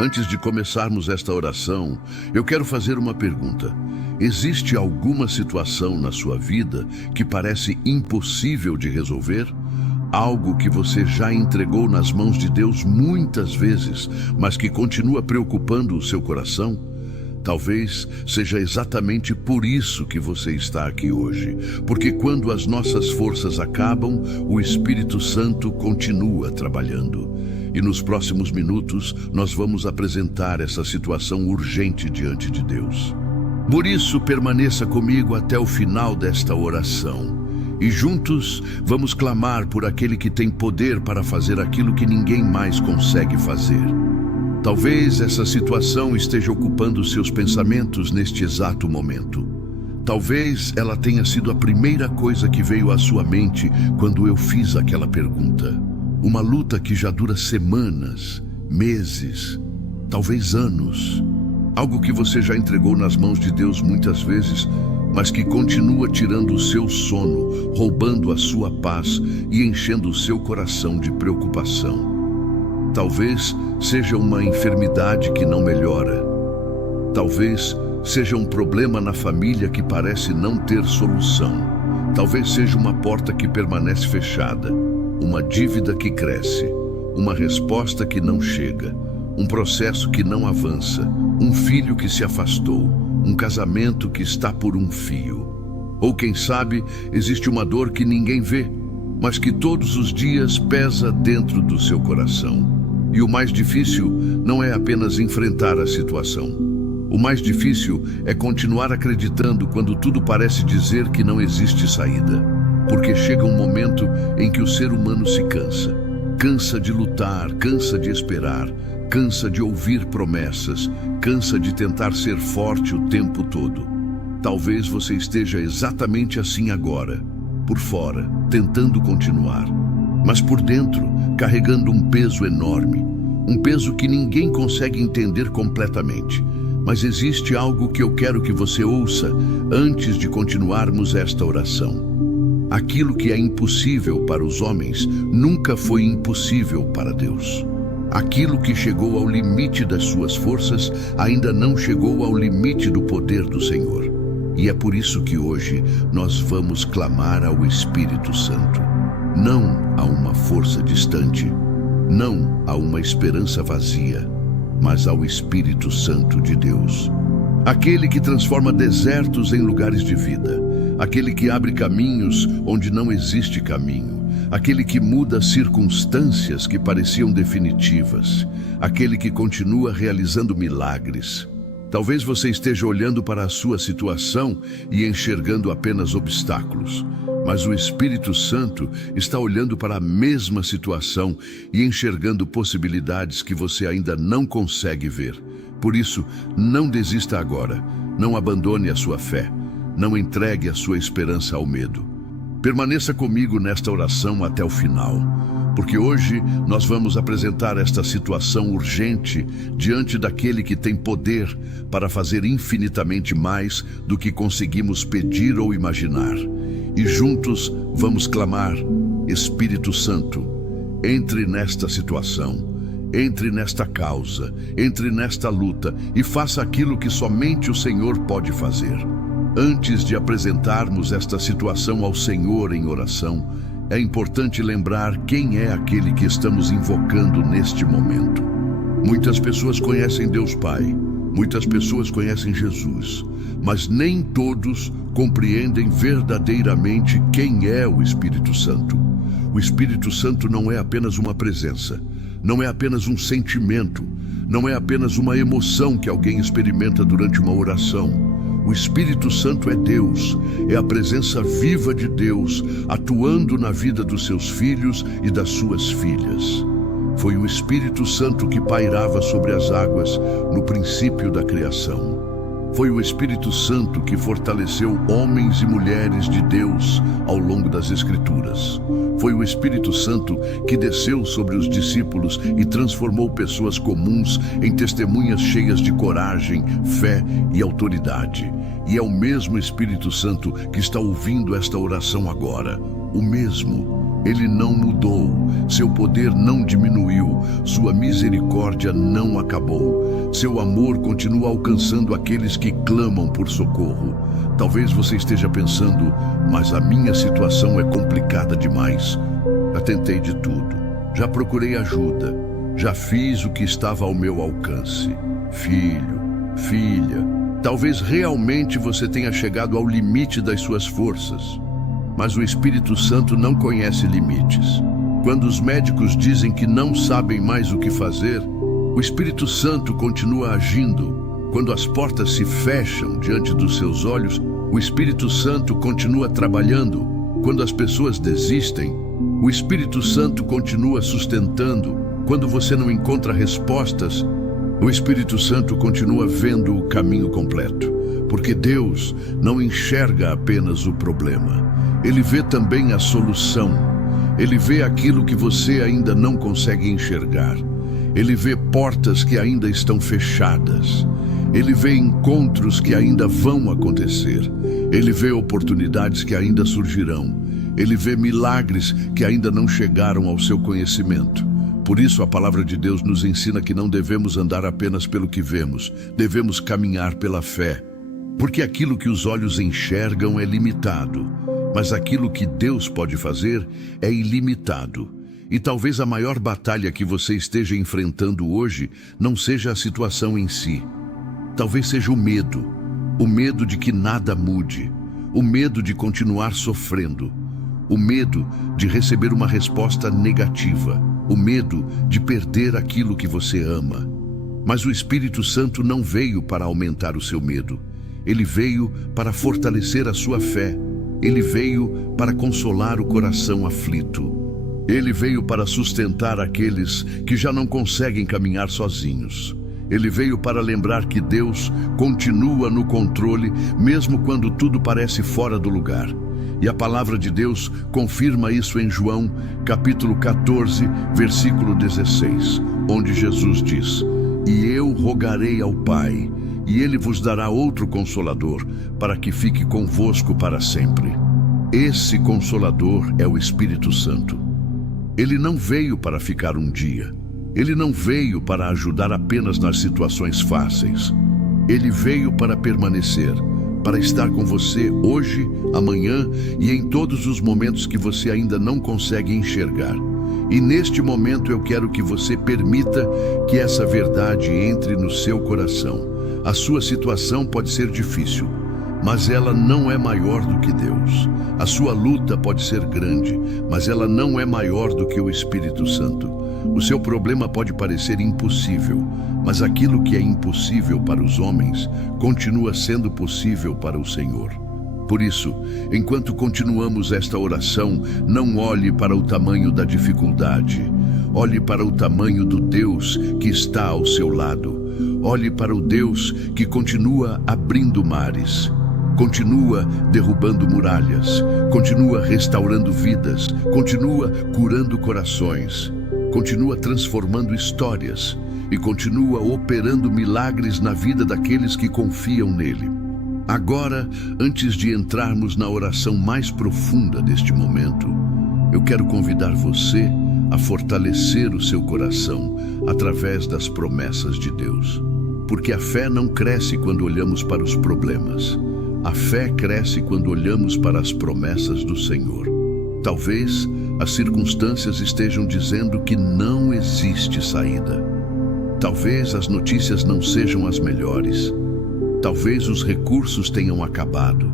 Antes de começarmos esta oração, eu quero fazer uma pergunta. Existe alguma situação na sua vida que parece impossível de resolver? Algo que você já entregou nas mãos de Deus muitas vezes, mas que continua preocupando o seu coração? Talvez seja exatamente por isso que você está aqui hoje, porque quando as nossas forças acabam, o Espírito Santo continua trabalhando. E nos próximos minutos, nós vamos apresentar essa situação urgente diante de Deus. Por isso, permaneça comigo até o final desta oração. E juntos, vamos clamar por aquele que tem poder para fazer aquilo que ninguém mais consegue fazer. Talvez essa situação esteja ocupando seus pensamentos neste exato momento. Talvez ela tenha sido a primeira coisa que veio à sua mente quando eu fiz aquela pergunta. Uma luta que já dura semanas, meses, talvez anos. Algo que você já entregou nas mãos de Deus muitas vezes, mas que continua tirando o seu sono, roubando a sua paz e enchendo o seu coração de preocupação. Talvez seja uma enfermidade que não melhora. Talvez seja um problema na família que parece não ter solução. Talvez seja uma porta que permanece fechada. Uma dívida que cresce, uma resposta que não chega, um processo que não avança, um filho que se afastou, um casamento que está por um fio. Ou quem sabe, existe uma dor que ninguém vê, mas que todos os dias pesa dentro do seu coração. E o mais difícil não é apenas enfrentar a situação. O mais difícil é continuar acreditando quando tudo parece dizer que não existe saída. Porque chega um momento em que o ser humano se cansa. Cansa de lutar, cansa de esperar, cansa de ouvir promessas, cansa de tentar ser forte o tempo todo. Talvez você esteja exatamente assim agora, por fora, tentando continuar, mas por dentro, carregando um peso enorme, um peso que ninguém consegue entender completamente. Mas existe algo que eu quero que você ouça antes de continuarmos esta oração. Aquilo que é impossível para os homens nunca foi impossível para Deus. Aquilo que chegou ao limite das suas forças ainda não chegou ao limite do poder do Senhor. E é por isso que hoje nós vamos clamar ao Espírito Santo. Não a uma força distante, não a uma esperança vazia, mas ao Espírito Santo de Deus. Aquele que transforma desertos em lugares de vida. Aquele que abre caminhos onde não existe caminho. Aquele que muda circunstâncias que pareciam definitivas. Aquele que continua realizando milagres. Talvez você esteja olhando para a sua situação e enxergando apenas obstáculos. Mas o Espírito Santo está olhando para a mesma situação e enxergando possibilidades que você ainda não consegue ver. Por isso, não desista agora. Não abandone a sua fé. Não entregue a sua esperança ao medo. Permaneça comigo nesta oração até o final, porque hoje nós vamos apresentar esta situação urgente diante daquele que tem poder para fazer infinitamente mais do que conseguimos pedir ou imaginar. E juntos vamos clamar: Espírito Santo, entre nesta situação, entre nesta causa, entre nesta luta e faça aquilo que somente o Senhor pode fazer. Antes de apresentarmos esta situação ao Senhor em oração, é importante lembrar quem é aquele que estamos invocando neste momento. Muitas pessoas conhecem Deus Pai, muitas pessoas conhecem Jesus, mas nem todos compreendem verdadeiramente quem é o Espírito Santo. O Espírito Santo não é apenas uma presença, não é apenas um sentimento, não é apenas uma emoção que alguém experimenta durante uma oração. O Espírito Santo é Deus, é a presença viva de Deus atuando na vida dos seus filhos e das suas filhas. Foi o Espírito Santo que pairava sobre as águas no princípio da criação. Foi o Espírito Santo que fortaleceu homens e mulheres de Deus ao longo das Escrituras. Foi o Espírito Santo que desceu sobre os discípulos e transformou pessoas comuns em testemunhas cheias de coragem, fé e autoridade. E é o mesmo Espírito Santo que está ouvindo esta oração agora. O mesmo. Ele não mudou, seu poder não diminuiu, sua misericórdia não acabou. Seu amor continua alcançando aqueles que clamam por socorro. Talvez você esteja pensando, mas a minha situação é complicada demais. Já tentei de tudo, já procurei ajuda, já fiz o que estava ao meu alcance. Filho, filha, talvez realmente você tenha chegado ao limite das suas forças. Mas o Espírito Santo não conhece limites. Quando os médicos dizem que não sabem mais o que fazer, o Espírito Santo continua agindo. Quando as portas se fecham diante dos seus olhos, o Espírito Santo continua trabalhando. Quando as pessoas desistem, o Espírito Santo continua sustentando. Quando você não encontra respostas, o Espírito Santo continua vendo o caminho completo. Porque Deus não enxerga apenas o problema. Ele vê também a solução. Ele vê aquilo que você ainda não consegue enxergar. Ele vê portas que ainda estão fechadas. Ele vê encontros que ainda vão acontecer. Ele vê oportunidades que ainda surgirão. Ele vê milagres que ainda não chegaram ao seu conhecimento. Por isso a palavra de Deus nos ensina que não devemos andar apenas pelo que vemos. Devemos caminhar pela fé. Porque aquilo que os olhos enxergam é limitado, mas aquilo que Deus pode fazer é ilimitado. E talvez a maior batalha que você esteja enfrentando hoje não seja a situação em si. Talvez seja o medo de que nada mude, o medo de continuar sofrendo, o medo de receber uma resposta negativa, o medo de perder aquilo que você ama. Mas o Espírito Santo não veio para aumentar o seu medo. Ele veio para fortalecer a sua fé. Ele veio para consolar o coração aflito. Ele veio para sustentar aqueles que já não conseguem caminhar sozinhos. Ele veio para lembrar que Deus continua no controle, mesmo quando tudo parece fora do lugar. E a palavra de Deus confirma isso em João, capítulo 14, versículo 16, onde Jesus diz: "E eu rogarei ao Pai, e Ele vos dará outro Consolador, para que fique convosco para sempre." Esse Consolador é o Espírito Santo. Ele não veio para ficar um dia. Ele não veio para ajudar apenas nas situações fáceis. Ele veio para permanecer, para estar com você hoje, amanhã e em todos os momentos que você ainda não consegue enxergar. E neste momento eu quero que você permita que essa verdade entre no seu coração. A sua situação pode ser difícil, mas ela não é maior do que Deus. A sua luta pode ser grande, mas ela não é maior do que o Espírito Santo. O seu problema pode parecer impossível, mas aquilo que é impossível para os homens continua sendo possível para o Senhor. Por isso, enquanto continuamos esta oração, não olhe para o tamanho da dificuldade. Olhe para o tamanho do Deus que está ao seu lado. Olhe para o Deus que continua abrindo mares, continua derrubando muralhas, continua restaurando vidas, continua curando corações, continua transformando histórias e continua operando milagres na vida daqueles que confiam nele. Agora, antes de entrarmos na oração mais profunda deste momento, eu quero convidar você a fortalecer o seu coração através das promessas de Deus. Porque a fé não cresce quando olhamos para os problemas. A fé cresce quando olhamos para as promessas do Senhor. Talvez as circunstâncias estejam dizendo que não existe saída. Talvez as notícias não sejam as melhores. Talvez os recursos tenham acabado.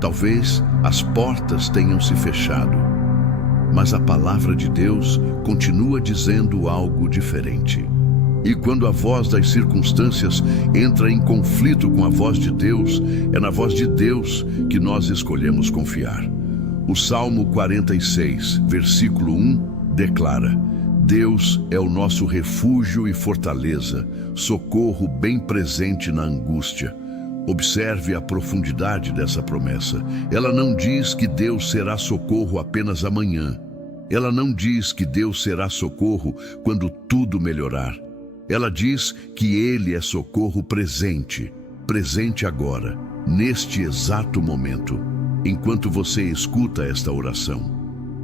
Talvez as portas tenham se fechado. Mas a palavra de Deus continua dizendo algo diferente. E quando a voz das circunstâncias entra em conflito com a voz de Deus, é na voz de Deus que nós escolhemos confiar. O Salmo 46, versículo 1, declara: "Deus é o nosso refúgio e fortaleza, socorro bem presente na angústia." Observe a profundidade dessa promessa. Ela não diz que Deus será socorro apenas amanhã. Ela não diz que Deus será socorro quando tudo melhorar. Ela diz que Ele é socorro presente, presente agora, neste exato momento, enquanto você escuta esta oração.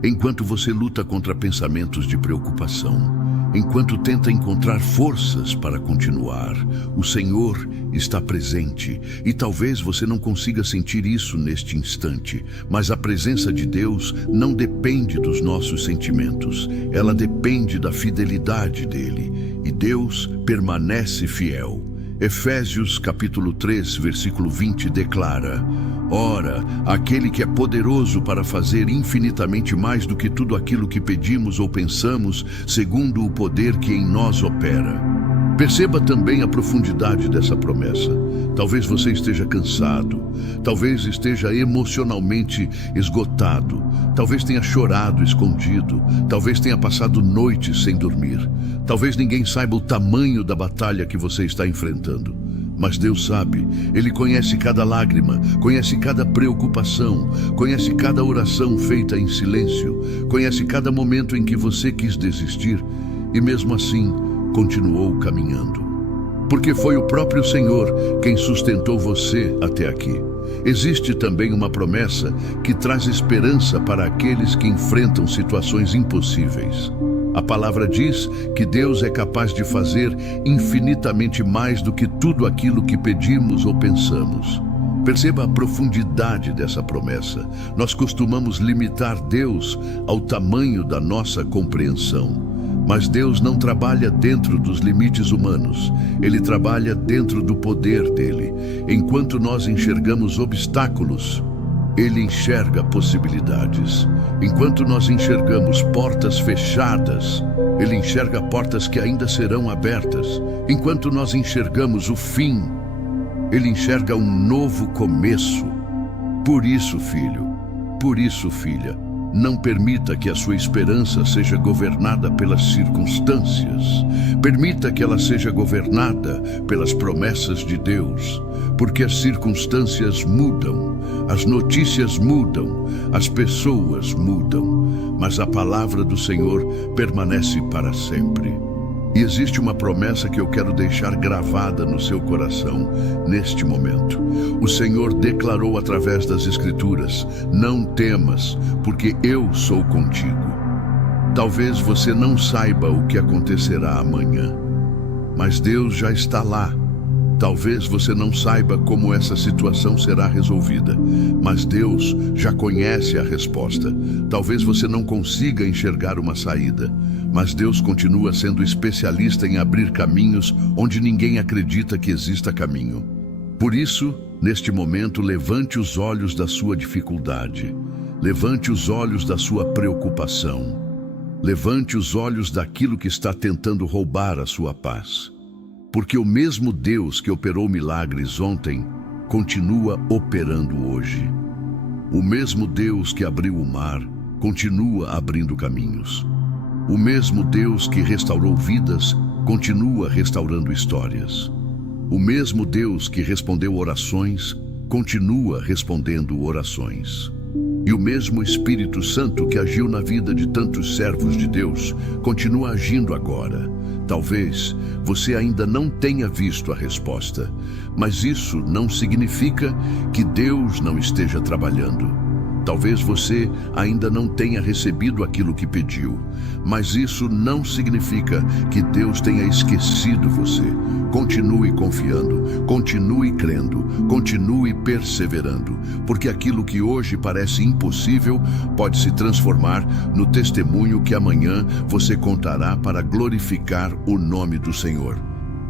Enquanto você luta contra pensamentos de preocupação, enquanto tenta encontrar forças para continuar, o Senhor está presente e talvez você não consiga sentir isso neste instante, mas a presença de Deus não depende dos nossos sentimentos, ela depende da fidelidade dele, e Deus permanece fiel. Efésios capítulo 3, versículo 20 declara: Ora, aquele que é poderoso para fazer infinitamente mais do que tudo aquilo que pedimos ou pensamos, segundo o poder que em nós opera. Perceba também a profundidade dessa promessa. Talvez você esteja cansado, talvez esteja emocionalmente esgotado, talvez tenha chorado escondido, talvez tenha passado noites sem dormir. Talvez ninguém saiba o tamanho da batalha que você está enfrentando. Mas Deus sabe, Ele conhece cada lágrima, conhece cada preocupação, conhece cada oração feita em silêncio, conhece cada momento em que você quis desistir e mesmo assim continuou caminhando. Porque foi o próprio Senhor quem sustentou você até aqui. Existe também uma promessa que traz esperança para aqueles que enfrentam situações impossíveis. A palavra diz que Deus é capaz de fazer infinitamente mais do que tudo aquilo que pedimos ou pensamos. Perceba a profundidade dessa promessa. Nós costumamos limitar Deus ao tamanho da nossa compreensão. Mas Deus não trabalha dentro dos limites humanos. Ele trabalha dentro do poder dele. Enquanto nós enxergamos obstáculos, Ele enxerga possibilidades. Enquanto nós enxergamos portas fechadas, Ele enxerga portas que ainda serão abertas. Enquanto nós enxergamos o fim, Ele enxerga um novo começo. Por isso, filho, por isso, filha, não permita que a sua esperança seja governada pelas circunstâncias. Permita que ela seja governada pelas promessas de Deus, porque as circunstâncias mudam, as notícias mudam, as pessoas mudam, mas a palavra do Senhor permanece para sempre. E existe uma promessa que eu quero deixar gravada no seu coração neste momento. O Senhor declarou através das Escrituras: não temas, porque eu sou contigo. Talvez você não saiba o que acontecerá amanhã, mas Deus já está lá. Talvez você não saiba como essa situação será resolvida, mas Deus já conhece a resposta. Talvez você não consiga enxergar uma saída, mas Deus continua sendo especialista em abrir caminhos onde ninguém acredita que exista caminho. Por isso, neste momento, levante os olhos da sua dificuldade, levante os olhos da sua preocupação, levante os olhos daquilo que está tentando roubar a sua paz. Porque o mesmo Deus que operou milagres ontem, continua operando hoje. O mesmo Deus que abriu o mar, continua abrindo caminhos. O mesmo Deus que restaurou vidas, continua restaurando histórias. O mesmo Deus que respondeu orações, continua respondendo orações. E o mesmo Espírito Santo que agiu na vida de tantos servos de Deus, continua agindo agora. Talvez você ainda não tenha visto a resposta, mas isso não significa que Deus não esteja trabalhando. Talvez você ainda não tenha recebido aquilo que pediu, mas isso não significa que Deus tenha esquecido você. Continue confiando, continue crendo, continue perseverando, porque aquilo que hoje parece impossível pode se transformar no testemunho que amanhã você contará para glorificar o nome do Senhor.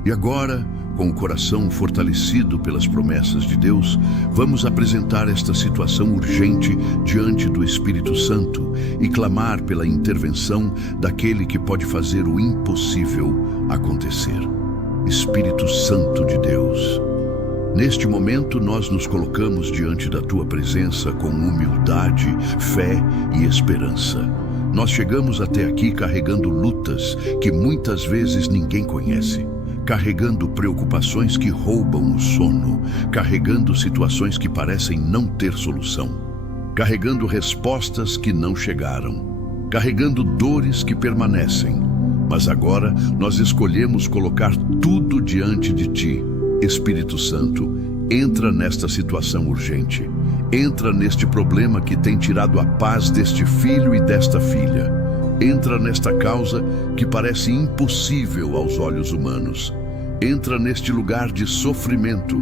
E agora, com o coração fortalecido pelas promessas de Deus, vamos apresentar esta situação urgente diante do Espírito Santo e clamar pela intervenção daquele que pode fazer o impossível acontecer. Espírito Santo de Deus, neste momento nós nos colocamos diante da Tua presença com humildade, fé e esperança. Nós chegamos até aqui carregando lutas que muitas vezes ninguém conhece, carregando preocupações que roubam o sono, carregando situações que parecem não ter solução, carregando respostas que não chegaram, carregando dores que permanecem. Mas agora nós escolhemos colocar tudo diante de Ti. Espírito Santo, entra nesta situação urgente. Entra neste problema que tem tirado a paz deste filho e desta filha. Entra nesta causa que parece impossível aos olhos humanos. Entra neste lugar de sofrimento.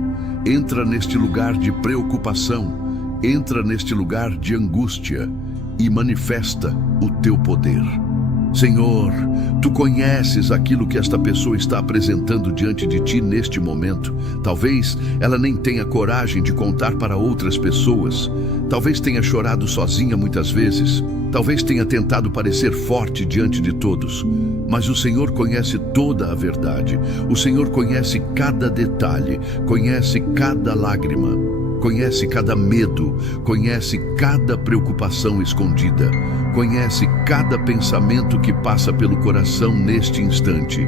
Entra neste lugar de preocupação. Entra neste lugar de angústia e manifesta o teu poder. Senhor, Tu conheces aquilo que esta pessoa está apresentando diante de Ti neste momento. Talvez ela nem tenha coragem de contar para outras pessoas. Talvez tenha chorado sozinha muitas vezes. Talvez tenha tentado parecer forte diante de todos. Mas o Senhor conhece toda a verdade. O Senhor conhece cada detalhe, conhece cada lágrima, conhece cada medo, conhece cada preocupação escondida, conhece cada pensamento que passa pelo coração neste instante.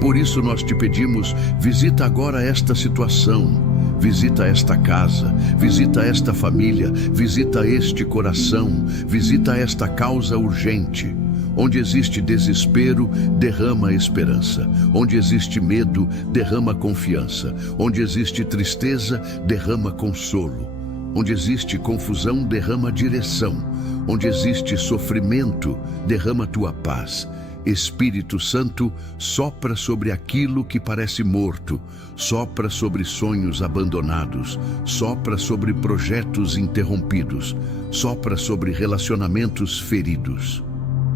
Por isso nós te pedimos, visita agora esta situação, visita esta casa, visita esta família, visita este coração, visita esta causa urgente. Onde existe desespero, derrama esperança. Onde existe medo, derrama confiança. Onde existe tristeza, derrama consolo. Onde existe confusão, derrama direção. Onde existe sofrimento, derrama tua paz. Espírito Santo, sopra sobre aquilo que parece morto, sopra sobre sonhos abandonados, sopra sobre projetos interrompidos, sopra sobre relacionamentos feridos.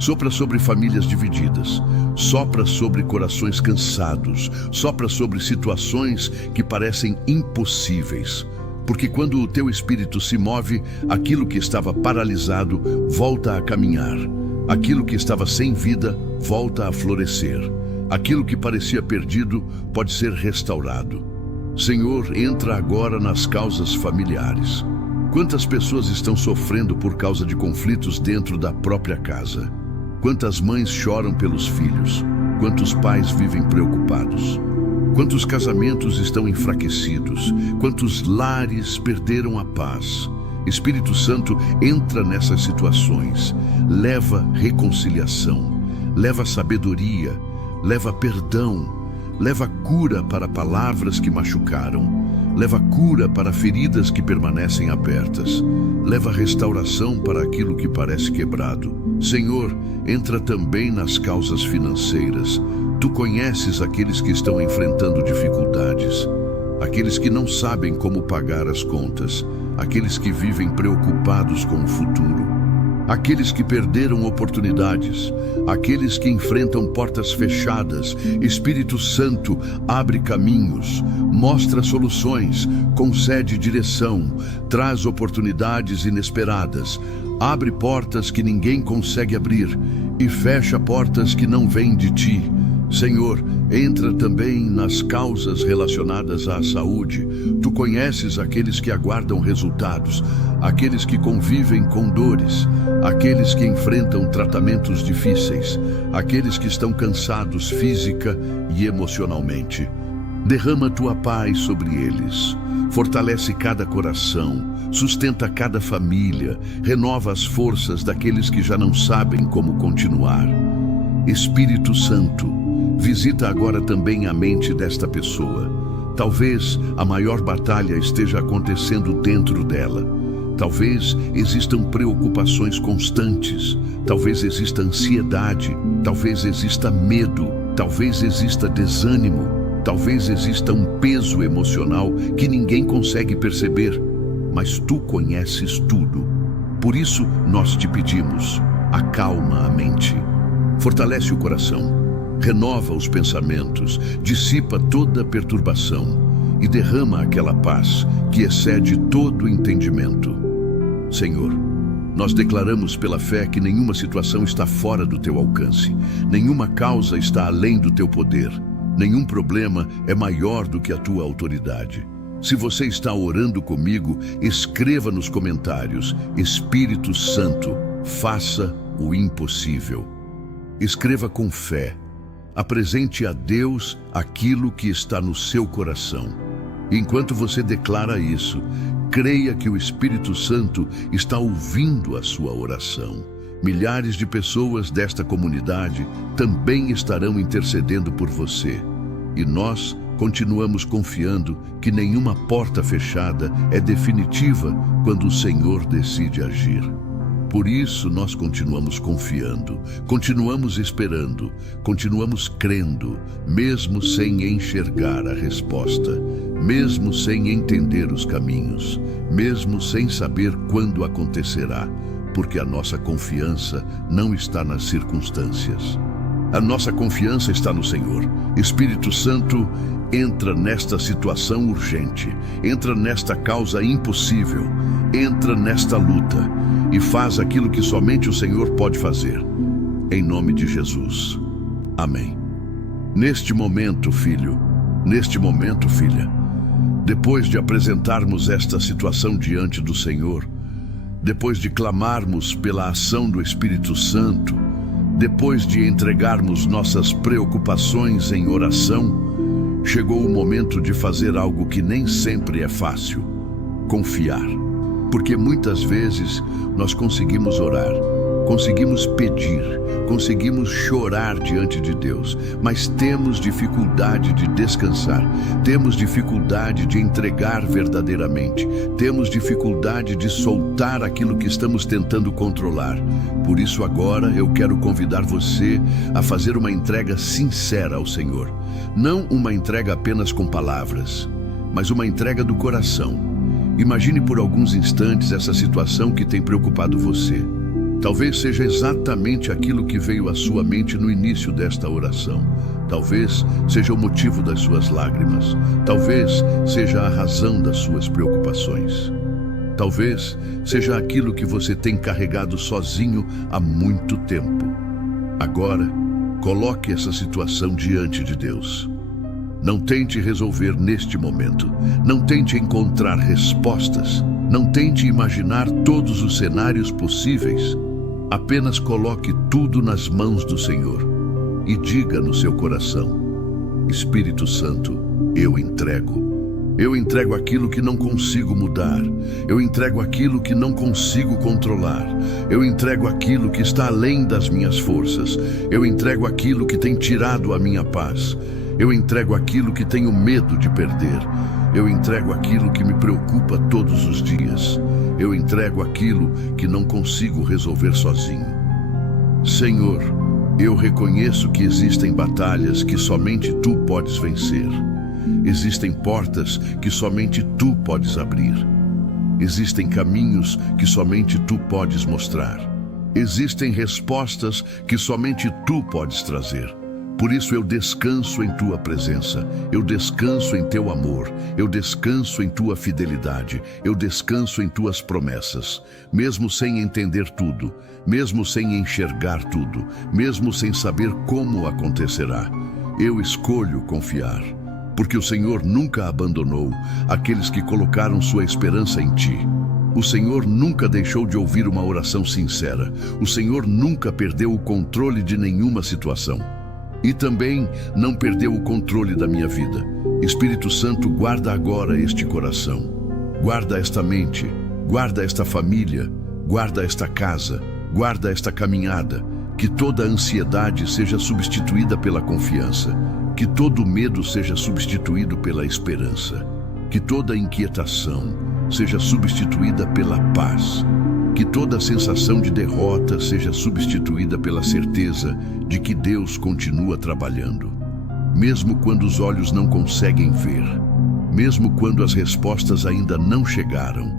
Sopra sobre famílias divididas, sopra sobre corações cansados, sopra sobre situações que parecem impossíveis. Porque quando o teu espírito se move, aquilo que estava paralisado volta a caminhar. Aquilo que estava sem vida volta a florescer. Aquilo que parecia perdido pode ser restaurado. Senhor, entra agora nas causas familiares. Quantas pessoas estão sofrendo por causa de conflitos dentro da própria casa? Quantas mães choram pelos filhos? Quantos pais vivem preocupados? Quantos casamentos estão enfraquecidos? Quantos lares perderam a paz? Espírito Santo, entra nessas situações. Leva reconciliação, leva sabedoria, leva perdão, leva cura para palavras que machucaram. Leva cura para feridas que permanecem abertas. Leva restauração para aquilo que parece quebrado. Senhor, entra também nas causas financeiras. Tu conheces aqueles que estão enfrentando dificuldades, aqueles que não sabem como pagar as contas, aqueles que vivem preocupados com o futuro, aqueles que perderam oportunidades, aqueles que enfrentam portas fechadas. Espírito Santo, abre caminhos, mostra soluções, concede direção, traz oportunidades inesperadas, abre portas que ninguém consegue abrir e fecha portas que não vêm de Ti. Senhor, entra também nas causas relacionadas à saúde. Tu conheces aqueles que aguardam resultados, aqueles que convivem com dores, aqueles que enfrentam tratamentos difíceis, aqueles que estão cansados física e emocionalmente. Derrama tua paz sobre eles, fortalece cada coração, sustenta cada família, renova as forças daqueles que já não sabem como continuar. Espírito Santo, visita agora também a mente desta pessoa. Talvez a maior batalha esteja acontecendo dentro dela. Talvez existam preocupações constantes. Talvez exista ansiedade. Talvez exista medo. Talvez exista desânimo. Talvez exista um peso emocional que ninguém consegue perceber. Mas Tu conheces tudo. Por isso, nós te pedimos, acalma a mente. Fortalece o coração. Renova os pensamentos, dissipa toda perturbação e derrama aquela paz que excede todo entendimento. Senhor, nós declaramos pela fé que nenhuma situação está fora do Teu alcance, nenhuma causa está além do Teu poder, nenhum problema é maior do que a Tua autoridade. Se você está orando comigo, escreva nos comentários: Espírito Santo, faça o impossível. Escreva com fé. Apresente a Deus aquilo que está no seu coração. Enquanto você declara isso, creia que o Espírito Santo está ouvindo a sua oração. Milhares de pessoas desta comunidade também estarão intercedendo por você. E nós Continuamos confiando que nenhuma porta fechada é definitiva quando o Senhor decide agir. Por isso nós continuamos confiando, continuamos esperando, continuamos crendo, mesmo sem enxergar a resposta, mesmo sem entender os caminhos, mesmo sem saber quando acontecerá, porque a nossa confiança não está nas circunstâncias. A nossa confiança está no Senhor. Espírito Santo, entra nesta situação urgente, entra nesta causa impossível, entra nesta luta e faz aquilo que somente o Senhor pode fazer. Em nome de Jesus. Amém. Neste momento, filho, neste momento, filha, depois de apresentarmos esta situação diante do Senhor, depois de clamarmos pela ação do Espírito Santo, depois de entregarmos nossas preocupações em oração, chegou o momento de fazer algo que nem sempre é fácil: confiar. Porque muitas vezes nós conseguimos orar, conseguimos pedir, conseguimos chorar diante de Deus, mas temos dificuldade de descansar, temos dificuldade de entregar verdadeiramente, temos dificuldade de soltar aquilo que estamos tentando controlar. Por isso agora eu quero convidar você a fazer uma entrega sincera ao Senhor. Não uma entrega apenas com palavras, mas uma entrega do coração. Imagine por alguns instantes essa situação que tem preocupado você. Talvez seja exatamente aquilo que veio à sua mente no início desta oração. Talvez seja o motivo das suas lágrimas. Talvez seja a razão das suas preocupações. Talvez seja aquilo que você tem carregado sozinho há muito tempo. Agora, coloque essa situação diante de Deus. Não tente resolver neste momento. Não tente encontrar respostas. Não tente imaginar todos os cenários possíveis. Apenas coloque tudo nas mãos do Senhor e diga no seu coração: Espírito Santo, eu entrego. Eu entrego aquilo que não consigo mudar. Eu entrego aquilo que não consigo controlar. Eu entrego aquilo que está além das minhas forças. Eu entrego aquilo que tem tirado a minha paz. Eu entrego aquilo que tenho medo de perder. Eu entrego aquilo que me preocupa todos os dias. Eu entrego aquilo que não consigo resolver sozinho. Senhor, eu reconheço que existem batalhas que somente Tu podes vencer. Existem portas que somente Tu podes abrir. Existem caminhos que somente Tu podes mostrar. Existem respostas que somente Tu podes trazer. Por isso eu descanso em Tua presença, eu descanso em Teu amor, eu descanso em Tua fidelidade, eu descanso em Tuas promessas. Mesmo sem entender tudo, mesmo sem enxergar tudo, mesmo sem saber como acontecerá, eu escolho confiar. Porque o Senhor nunca abandonou aqueles que colocaram sua esperança em Ti. O Senhor nunca deixou de ouvir uma oração sincera. O Senhor nunca perdeu o controle de nenhuma situação. E também não perdeu o controle da minha vida. Espírito Santo, guarda agora este coração. Guarda esta mente. Guarda esta família. Guarda esta casa. Guarda esta caminhada. Que toda ansiedade seja substituída pela confiança. Que todo medo seja substituído pela esperança. Que toda inquietação seja substituída pela paz. Que toda sensação de derrota seja substituída pela certeza de que Deus continua trabalhando. Mesmo quando os olhos não conseguem ver, mesmo quando as respostas ainda não chegaram,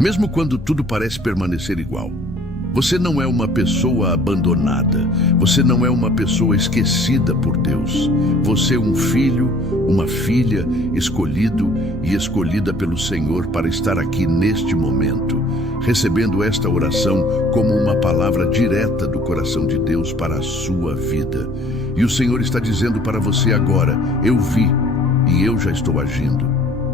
mesmo quando tudo parece permanecer igual. Você não é uma pessoa abandonada, você não é uma pessoa esquecida por Deus. Você é um filho, uma filha, escolhido e escolhida pelo Senhor para estar aqui neste momento, recebendo esta oração como uma palavra direta do coração de Deus para a sua vida. E o Senhor está dizendo para você agora: eu vi e eu já estou agindo.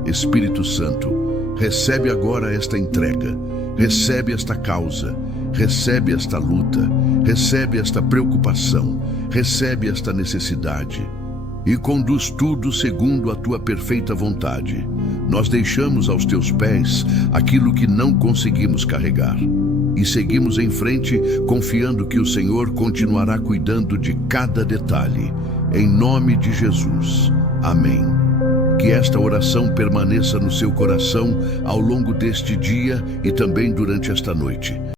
Espírito Santo, recebe agora esta entrega, recebe esta causa, recebe esta luta, recebe esta preocupação, recebe esta necessidade e conduz tudo segundo a Tua perfeita vontade. Nós deixamos aos Teus pés aquilo que não conseguimos carregar e seguimos em frente confiando que o Senhor continuará cuidando de cada detalhe. Em nome de Jesus. Amém. Que esta oração permaneça no seu coração ao longo deste dia e também durante esta noite.